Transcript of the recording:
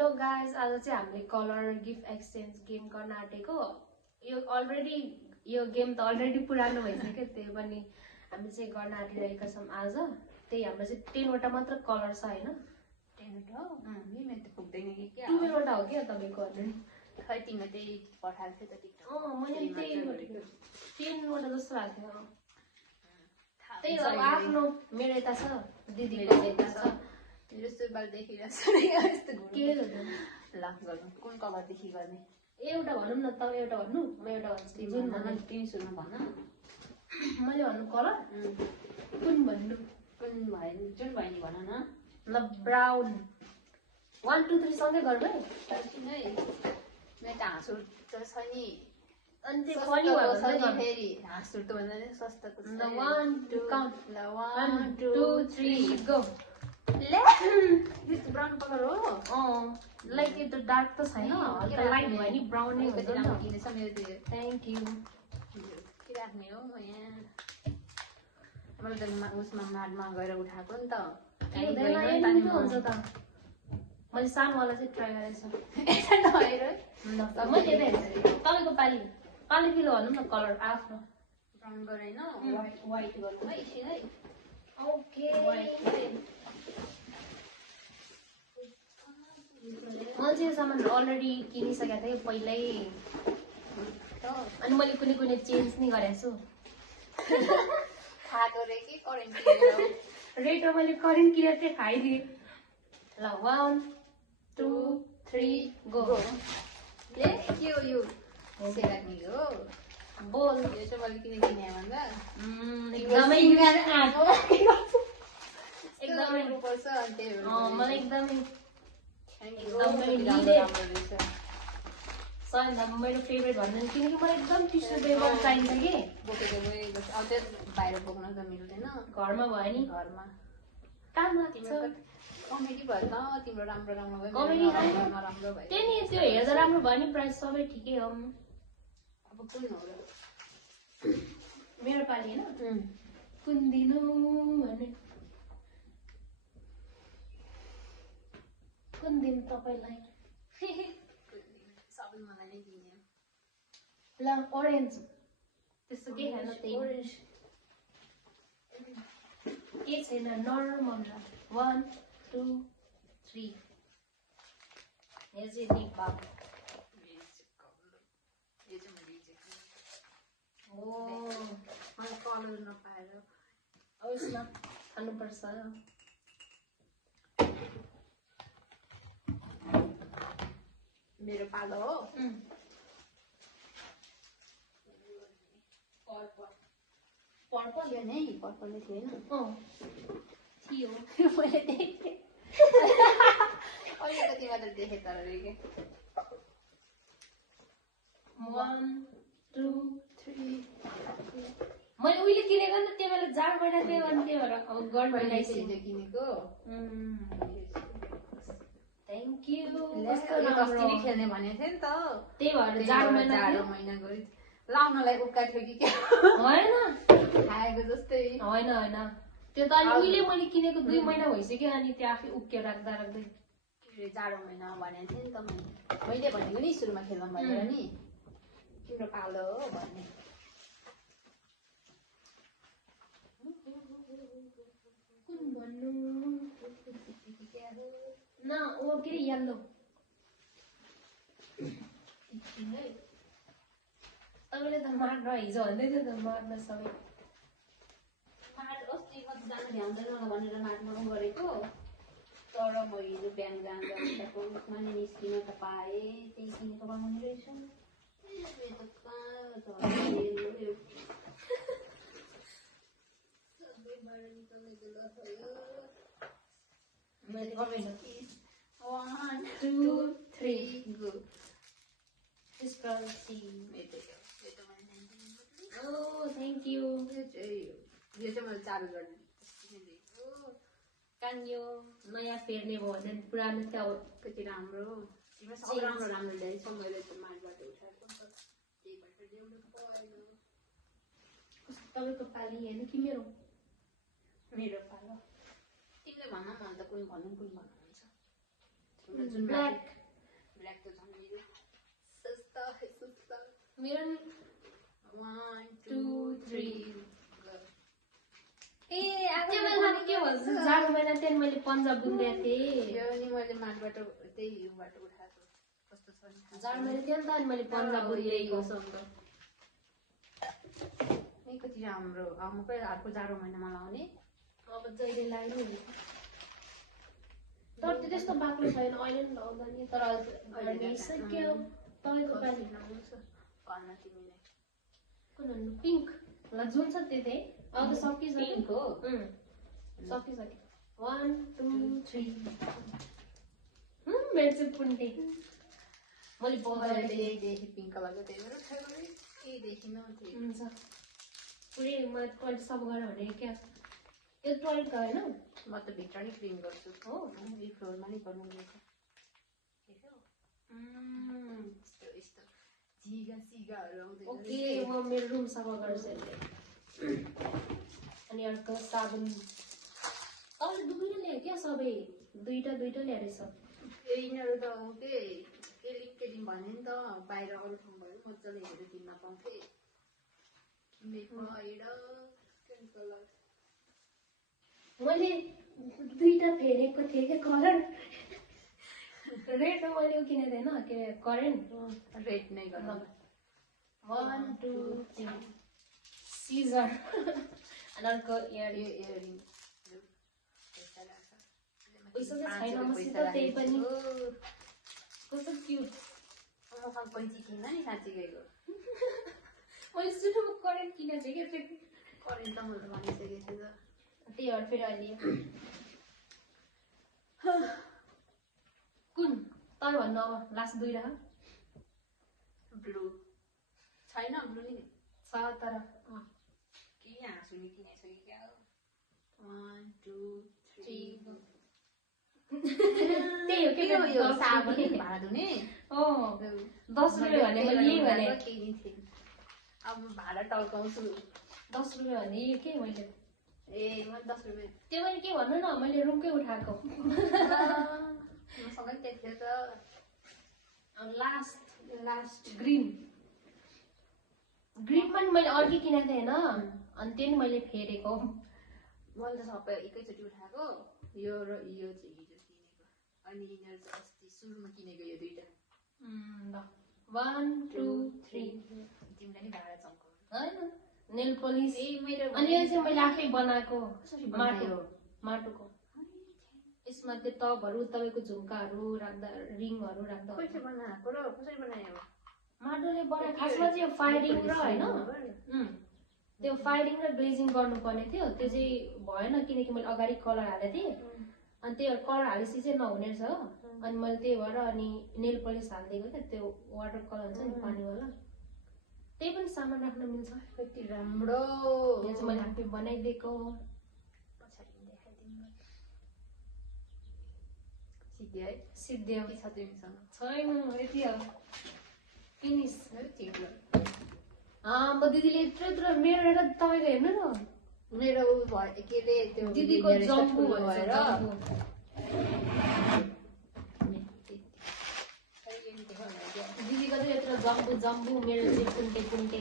Hello guys, आज चाहिँ हामीले कलर गिफ्ट एक्सचेन्ज गेम गर्न आँटेको। यो गेम त अलरेडी पुरानो भइसक्यो, त्यही पनि हामी चाहिँ गर्न आँटिरहेका छौँ आज। त्यही हाम्रो चाहिँ 10 वटा मात्र कलर छ हैन? 10 वटा हो? मेरो त पुग्दैन कि क्या? 12 वटा हो क्या तपाईको अलरेडी? खै तिमीले त्यही पठाएको थियो त टिकटक। मैले त्यही गरेको 10 वटा जस्तो लाग्थ्यो। त्यही हो, आफ्नो मेरो यता छ, दिदीको यता छ। मेरो सुरुवाल देखिरहेको छ यस्तो के गर्नु? ल गर्नु कुन कलरदेखि गर्ने? एउटा भनौँ न, त एउटा भन्नु, म एउटा भन्छु। जुन भन्न तिमी सुन्नु भन। मैले भन्नु कलर कुन भन्नु? कुन भयो जुन भयो नि भन न। ल ब्राउन। 1 2 3 सँगै गरौँ है। किन है? मेरो त हाँस उठ्छ छ नि। अनि त्यो फनी भयो भने नि फेरि हाँस उठ्छ भन्दा नि सस्ताको छ। ल 1 2 काउन्ट। ल 1 2 3 गो। ले यस्तो ब्राउन कलर हो? लाइक यो त डार्क त छैन, हल्का लाइट भयो नि, ब्राउन नै हुन्छ नि त। किनेछ मेरो त्यो। Thank you. के राख्ने हो म यहाँ? मैले त उसमा माडमा गएर उठाएको नि त। हुन्छ त। मैले सानोवाला चाहिँ ट्राई गरेको छु। तपाईँको पालि किलो भनौँ न कलर आफ्नो। ब्राउन गरेन, व्हाइट गर्नु है एकछिन है। ओके। मैले चाहिँ यो सामान अलरेडी किनिसकेको थिएँ पहिल्यै, अनि मैले कुनै चेन्ज नि गरेको छु। खाएको रे कि करेन्ट किनेर? रेटमा मैले करेन्ट किनेर चाहिँ खाइदिएँ। ल 1 2 3 गो। ले के हो यो? सेरामी हो? बोल। यो चाहिँ मैले किने भन्दा एकदमै पर्छ अनि त्यही भएर मलाई एकदमै मेरो फेभरेट भन्दैन, किनकि मलाई एकदम टिस्यु पेपर चाहिन्छ कि बाहिर बोक्न त मिल्दैन, घरमा भयो नि। घरमा काम लाग्छ। कमेडी भयो त तिम्रो राम्रो राम्रो भयो, कमेडी राम्रो भयो। त्यही नि, त्यो हेर्दा राम्रो भयो नि, प्राइस सबै ठिकै हो। अब कुन हो र? मेरो पालि होइन, कुन दिनु भन्ने कुन दिन तपाईँलाई सबै मलाई नै दिने। ल ओरेन्ज। त्यस्तो केही छैन, त्यही के छैन, नर्मल। 1 2 3 यो चाहिँ निक बाबु। मलाई कलर नपाएर होस् न, खानुपर्छ। मेरो पालो हो। पर्पल यो नै पर्पल नै थियो थियो मैले देखेँ। अलिकति मात्र देखेँ तर के 1 2 3 मैले उहिले किनेको नि त, त्यो बेला जाड महिना थियो अनि त्यो भएर अब गर्ड किनेको। Thank you. खेल्ने भनेको थियो नि त, त्यही भएर जाडो महिना गरी लाउनलाई उक्का थियो कि क्या? होइन खाएको जस्तै होइन, त्यो त अलि उहिले मैले किनेको 2 महिना भइसक्यो, अनि त्यो आफै उक्कियो राख्दा जाडो महिना भनेको थिएँ नि त मैले भनेको नि सुरुमा खेल्न भनेर नि, तिम्रो पालो हो भन्ने। कुन भन्नु न? ओ के येल्लो। तपाईँले त मार्न हिजो भन्दै थियो त, मार्न सबै अस्ति कति जानु भ्याउँदैन भनेर मार्न गरेको, तर म हिजो बिहान जाँदाको उसमा नि निस्किन त पाएँ, त्यही किनेर बनाउने रहेछ। One, 2, 3 go. Thank you. यो चाहिँ मैले चालु गर्ने कान्यो नयाँ फेर्ने भयो भने पुरानो त कति राम्रो। तिम्रो सब राम्रो राम्रो ल्याएछ, मैले त माटबाट उठाएको नि त, त्यही भएर ल्याउनु पाएन। तपाईँको पाली होइन कि मेरो? मेरो पालो। तिमीले भन न, अन्त कुन भन्नु हुन्छ? जुन ब्ल्याक ब्ल्याक त झन् मेरो सस्ता है सस्ता मेरो नि 1 2 3 ए त्यो बेला के भन्छ जाडो महिना त्यहाँ मैले पन्जाब बुन्देको थिएँ यो नि मैले माटबाट त्यही युबाट उठाएको कस्तो छ नि जाडो महिना थियो नि त अनि मैले पन्जाब बुन्देको ए कति राम्रो म कहिले अर्को जाडो महिनामा लाउने अब जहिले लाग्यो नि तर त्यो त्यस्तो बाक्लो छैन अहिले नि लाउँदा नि तर सक्यो तपाईँको पानी घरमा तिमीले कुन पिङ्क ल जुन छ त्यही अब त सकिसक्यो पिङ्क हो सकिसक्यो 1 2 3 मेरो चाहिँ पुन्टे मैले देखि पिङ्क कलरको त्यही भएर केही देखिनँ हुन्छ पुरै मैले टोइलेट सफा गरेर भने क्या त्यो टोइलेट त होइन म त भित्र नै क्लिन गर्छु हो यो फ्लोरमा नै गर्नु पर्छ यस्तो झिगा सिगाहरू आउँदैन ओके म मेरो रुम सफा गर्छु अनि अर्को साबुन तपाईँले दुईवटा ल्यायो क्या सबै दुईटा ल्याएर छ यिनीहरू त के केलिम भने नि त बाहिर अरू ठाउँ भयो मजाले हेरेर किन्न पाउँथे मैले दुईटा फेरेको थिएँ क्या कलर रेड मैले किनेको थिएन के करेन्ट रेड नै गर्नु 1 2 3 सिजर अनि अर्को इयरिङ पैसा चाहिँ छैन मसित त्यही पनि कस्तो क्युट मसँग पैँची किन्न नि साँच्ची गएको मैले सुरुमा करेन्ट किनेको थिएँ क्या त्यो करेन्ट त मैले भनिसकेको छु त त्यही भएर फेरि अहिले कुन तपाईँ भन्नु अब लास्ट दुई राख ब्लू छैन ब्लू नि छ तर के हाँसु नि किनेछु कि क्या 1 2 3 त्यही हो के यो साबुन भाडा धुने 10 रुपियाँ भने मैले यही भने अब भाडा टल्काउँछु 10 रुपियाँ भने यही के मैले ए म 10 रुपियाँ त्यो मैले के भन्नु न मैले रुमकै उठाएको मसँगै त्यही थियो त अब लास्ट ग्रिन पनि मैले अर्कै किनेको थिएँ होइन अनि त्यो नि मैले फेरेको मैले त सबै एकैचोटि उठाएको यो र यो चाहिँ हिजो किनेको अनि यिनीहरू चाहिँ अस्ति सुरुमा किनेको यो दुईटा ल 1 2 3 तिमीलाई नि भाडा चम्काउनु होइन नेल पलिस मेरो अनि यो चाहिँ मैले आफै बनाएको माटो माटोको यसमा त्यो टपहरू तपाईँको झुम्काहरू राख्दा रिङहरू राख्दा कसरी बनाएको र कसरी बनायो माटोले बनाएको खासमा चाहिँ यो फायरिङ र होइन त्यो फायरिङ र ग्लेजिङ गर्नुपर्ने थियो त्यो चाहिँ भएन किनकि मैले अगाडि कलर हालेको थिएँ अनि त्यो कलर हालेपछि चाहिँ नहुने रहेछ हो अनि मैले त्यही भएर अनि नेल पलिस हालिदिएको क्या त्यो वाटर कलर हुन्छ नि पानीवाला त्यही पनि सामान राख्न मिल्छ कति राम्रो यो चाहिँ मैले आफै बनाइदिएको पछाडि देखाइदिनु सिद्धि है सिद्धियो के छ तिमीसँग छैन यति हो फिनिस ठिक म दिदीले यत्रो मेरो र तपाईँको हेर्नु न मेरो भयो के अरे त्यो दिदीको जम्बु भएर दिदीको चाहिँ यत्रो जम्बु मेरो चाहिँ कुन्टे